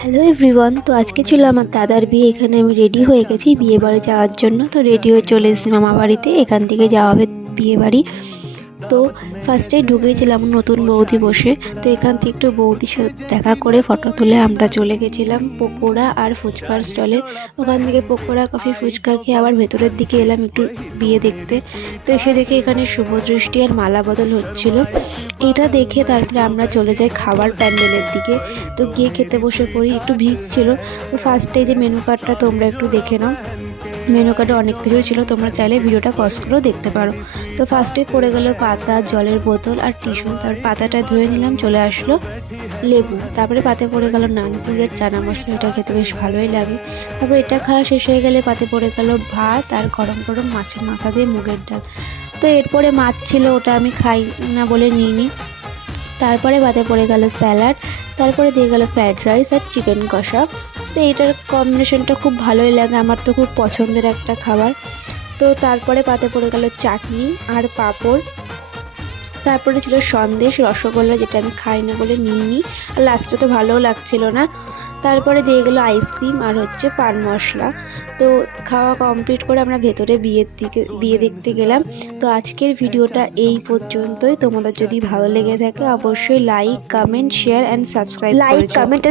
Hello everyone, তো আজকে ছিল আমার দাদার বিয়ে। এখানে আমি রেডি হয়ে গেছি বিয়ে বাড়ি যাওয়ার জন্য। তো রেডি হয়ে চলে এসেছি মামা বাড়িতে, এখান থেকে যাওয়া হবে বিয়ে বাড়ি। তো ফার্স্টে ঢুকেছিলাম নতুন বৌদি বসে। তো এখান থেকে একটু বৌদির সাথে দেখা করে ফটো তুলে আমরা চলে গেছিলাম পকোড়া আর ফুচকার স্টলে। ওখান থেকে পকোড়া কফি ফুচকা খেয়ে আবার ভেতরের দিকে এলাম একটু বিয়ে দেখতে। তো এসে দেখে এখানে শুভদৃষ্টি আর মালা বদল হচ্ছিল। এটা দেখে তারপরে আমরা চলে যাই খাবার প্যান্ডেলের দিকে। তো গিয়ে খেতে বসে পড়ি, একটু ভিড় ছিল। তো ফার্স্টে যে মেনু কার্ডটা তোমরা একটু দেখে নাও। মেনু কার্ডে অনেক কিছুই ছিল, তোমরা চাইলে ভিডিওটা পজ করেও দেখতে পারো। তো ফার্স্টে পড়ে গেল পাতা, জলের বোতল আর টিস্যু। তারপর পাতাটা ধুয়ে নিলাম, চলে আসলো লেবু। তারপরে পাতে পড়ে গেল নানপুরের চানা মশলা, এটা খেতে বেশ ভালোই লাগে। তারপর এটা খাওয়া শেষ হয়ে গেলে পাতে পড়ে গেল ভাত আর গরম গরম মাছের মাথা দিয়ে মুগের ডাল। তো এরপরে মাছ ছিল, ওটা আমি খাই না বলে নিইনি। তারপরে পাতে পড়ে গেল স্যালাড। তারপরে দিয়ে গেল ফ্রায়েড রাইস আর চিকেন কষা। তো এইটার কম্বিনেশনটা খুব ভালোই লাগে, আমার তো খুব পছন্দের একটা খাবার। তো তারপরে পাতে পড়ে গেল চাটনি আর পাঁপড়। তারপরে ছিল সন্দেশ, রসগোল্লা, যেটা আমি খাই না বলে নিইনি। আর লাস্টে তো ভালোও লাগছিল না। তারপরে দিয়ে গেলো আইসক্রিম আর হচ্ছে পান মশলা। তো খাওয়া কমপ্লিট করে আমরা ভেতরে বিয়ে দেখতে গেলাম। তো আজকের ভিডিওটা এই পর্যন্তই। তোমাদের যদি ভালো লেগে থাকে অবশ্যই like, comment, share and subscribe. Like, comment